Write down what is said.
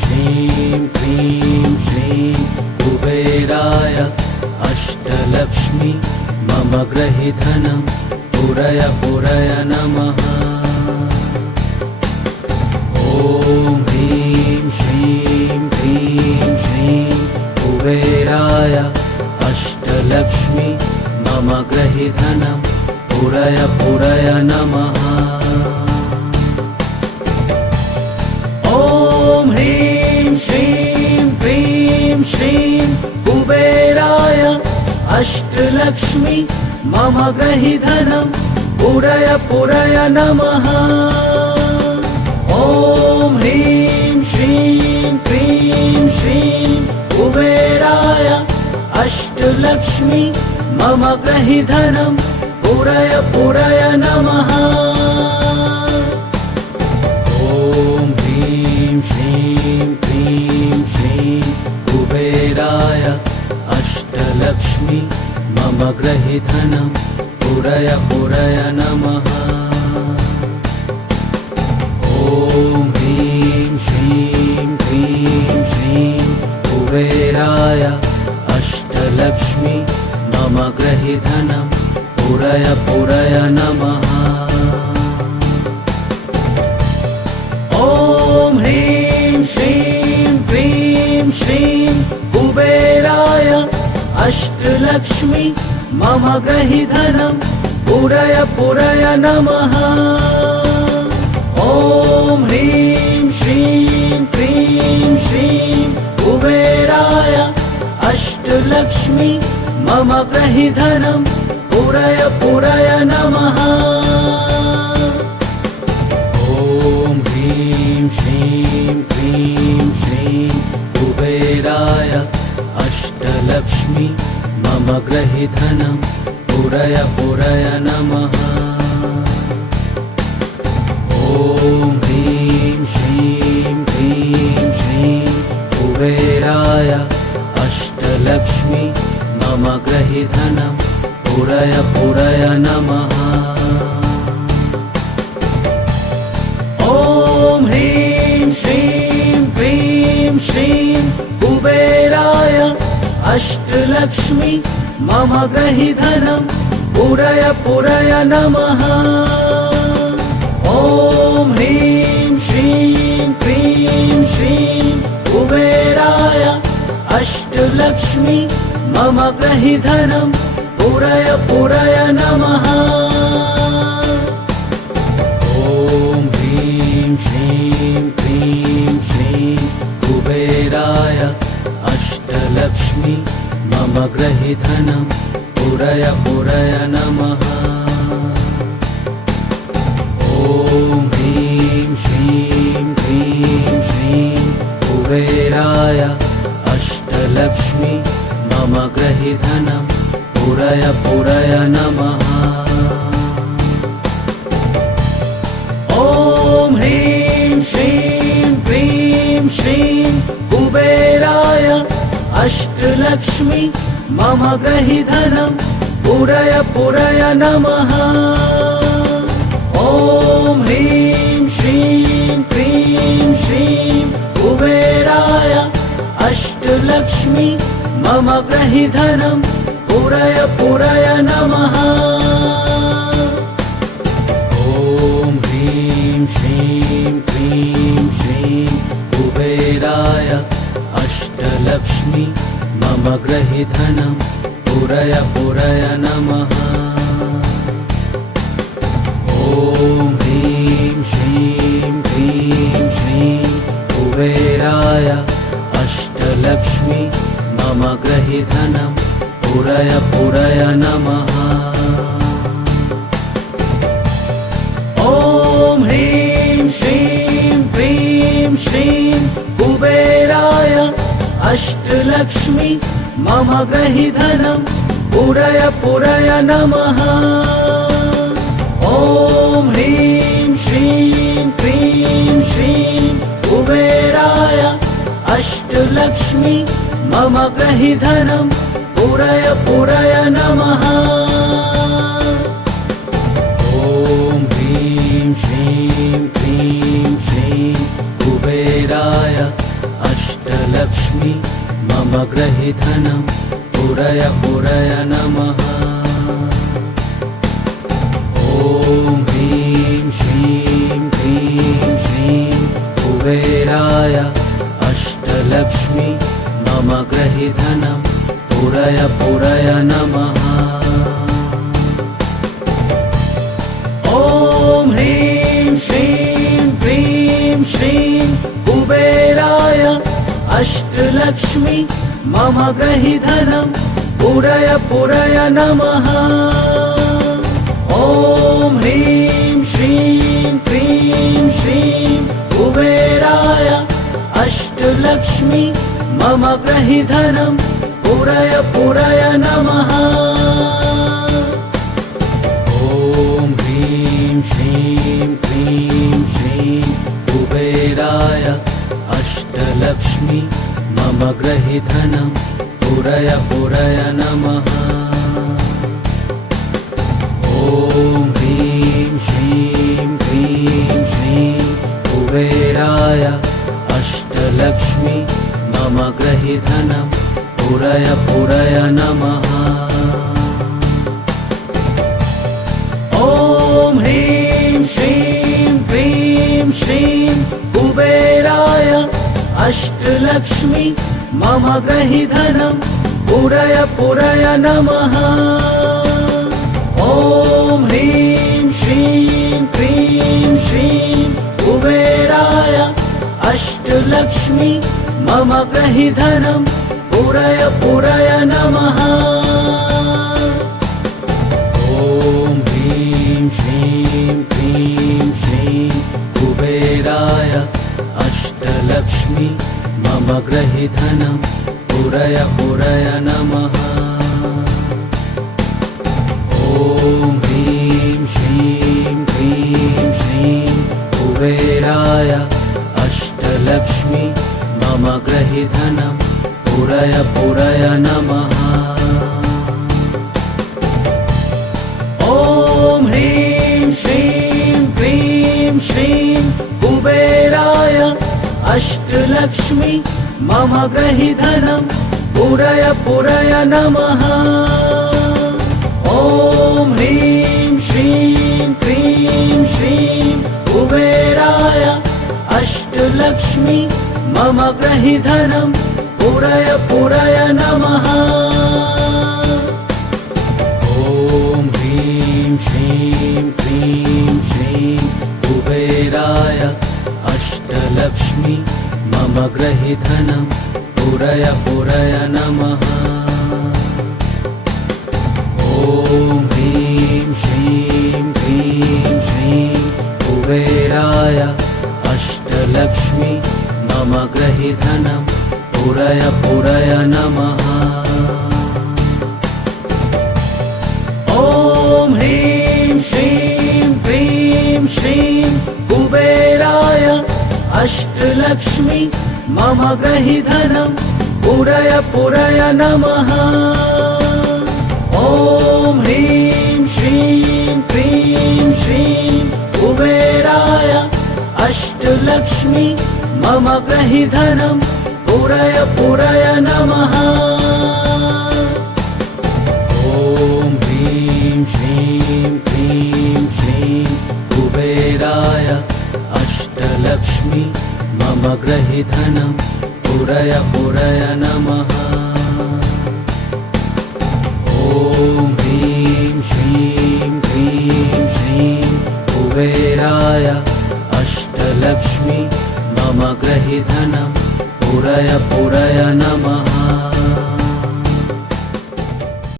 श्रीं क्रीं श्रीं कुबेराय अष्टलक्ष्मी मम गृहे धनं पुरय पुरय नमः। ॐ ह्रीं श्रीं क्रीं श्रीं कुबेराय अष्टलक्ष्मी मम गृहे धनं पुरय पुरय नमः। ॐ ह्रीं श्रीं क्रीं श्रीं कुबेराय अष्टलक्ष्मी मम गृहे धनं पुरय पुरय नमः। ॐ ह्रीं श्रीं क्रीं श्रीं कुबेराय अष्टलक्ष्मी मम गृहे धनं पुरय पुरय नमः। ॐ ह्रीं श्रीं क्रीं श्रीं कुबेराय अष्टलक्ष्मी मम गृहे धनं पुरय पुरय नमः। ॐ ह्रीं श्रीं क्रीं श्रीं कुबेराय अष्टलक्ष्मी मम गृहे धनं पुरय पुरय नमः। ॐ ह्रीं श्रीं क्रीं श्रीं कुबेराय अष्टलक्ष्मी मम गृहे धनं पुरय पुरय नमः। ॐ ह्रीं श्रीं क्रीं श्रीं कुबेराय अष्टलक्ष्मी मम गृहे धनं पुरय पुरय नमः। ॐ ह्रीं श्रीं क्रीं श्रीं कुबेराय अष्टलक्ष्मी मम गृहे धनं पुरय पुरय नमः। ॐ ह्रीं श्रीं क्रीं श्रीं कुबेराय अष्टलक्ष्मी मम गृहे धनं पुरय पुरय नमः। ॐ ह्रीं श्रीं क्रीं श्रीं कुबेराय अष्टलक्ष्मी मम गृहे धनं पुरय पुरय नमः। ॐ ह्रीं श्रीं क्रीं श्रीं कुबेराय अष्टलक्ष्मी मम गृहे धनं पुरय पुरय नमः। ॐ ह्रीं श्रीं क्रीं श्रीं कुबेराय अष्टलक्ष्मी मम गृहे धनं पुरय पुरय नमः। ॐ ह्रीं श्रीं क्रीं श्रीं कुबेराय अष्टलक्ष्मी मम गृहे धनं पुरय पुरय नमः। ॐ ह्रीं श्रीं क्रीं श्रीं कुबेराय अष्टलक्ष्मी मम गृहे धनं पुरय पुरय नमः। ॐ ह्रीं श्रीं क्रीं श्रीं कुबेराय अष्टलक्ष्मी मम गृहे धनं पुरय पुरय नमः। ॐ ह्रीं श्रीं क्रीं श्रीं कुबेराय अष्टलक्ष्मी मम गृहे धनं पुरय पुरय नमः। ॐ ह्रीं श्रीं क्रीं श्रीं कुबेराय अष्टलक्ष्मी मम गृहे धनं पुरय पुरय नमः। ॐ ह्रीं श्रीं क्रीं श्रीं कुबेराय अष्टलक्ष्मी मम गृहे धनं पुरय पुरय नमः। ॐ ह्रीं श्रीं क्रीं श्रीं कुबेराय अष्टलक्ष्मी मम गृहे धनं पुरय पुरय नमः। ॐ ह्रीं श्रीं क्रीं श्रीं कुबेराय पुरय नमः। ॐ ह्रीं श्रीं क्रीं श्रीं कुबेराय अष्टलक्ष्मी मम गृहे धनं पुरय पुरय नमः। ॐ ह्रीं श्रीं क्रीं श्रीं कुबेराय अष्टलक्ष्मी मम गृहे धनं पुरय पुरय नमः। ॐ ह्रीं श्रीं क्रीं श्रीं कुबेराय अष्टलक्ष्मी मम गृहे धनं पुरय पुरय नमः। ॐ ह्रीं श्रीं क्रीं श्रीं कुबेराय अष्टलक्ष्मी मम गृहे धनं पुरय पुरय नमः। ॐ ह्रीं श्रीं क्रीं श्रीं कुबेराय अष्टलक्ष्मी मम गृहे धनं पुरय पुरय नमः। ॐ ह्रीं श्रीं क्रीं श्रीं कुबेराय अष्टलक्ष्मी मम गृहे धनं पुरय पुरय नमः। ॐ ह्रीं श्रीं क्रीं श्रीं कुबेराय अष्टलक्ष्मी मम गृहे धनं पुरय पुरय नमः। ॐ ह्रीं श्रीं क्रीं श्रीं कुबेराय अष्टलक्ष्मी मम गृहे धनं पुरय पुरय नमः। ॐ ह्रीं श्रीं क्रीं श्रीं कुबेराय अष्टलक्ष्मी मम गृहे धनं पुरय पुरय नमः। ॐ ह्रीं श्रीं क्रीं श्रीं कुबेराय अष्टलक्ष्मी मम गृहे धनं पुरय पुरय नमः। ॐ ह्रीं श्रीं क्रीं श्रीं कुबेराय अष्टलक्ष्मी मम गृहे धनं पुरय पुरय नमः। ॐ ह्रीं श्रीं क्रीं श्रीं कुबेराय अष्टलक्ष्मी मम गृहे धनं पुरय पुरय नमः। ॐ ह्रीं श्रीं क्रीं श्रीं कुबेराय अष्टलक्ष्मी मम गृहे धनं पुरय पुरय नमः। ॐ ह्रीं श्रीं क्रीं श्रीं कुबेराय अष्टलक्ष्मी मम गृहे धनं पुरय पुरय नमः। ॐ ह्रीं श्रीं क्रीं श्रीं कुबेराय अष्टलक्ष्मी मम गृहे धनं पुरय पुरय नमः। ॐ ह्रीं श्रीं क्रीं श्रीं कुबेराय अष्टलक्ष्मी मम गृहे धनं पुरय पुरय नमः। ॐ ह्रीं श्रीं क्रीं श्रीं कुबेराय अष्टलक्ष्मी मम गृहे धनं पुरय पुरय नमः।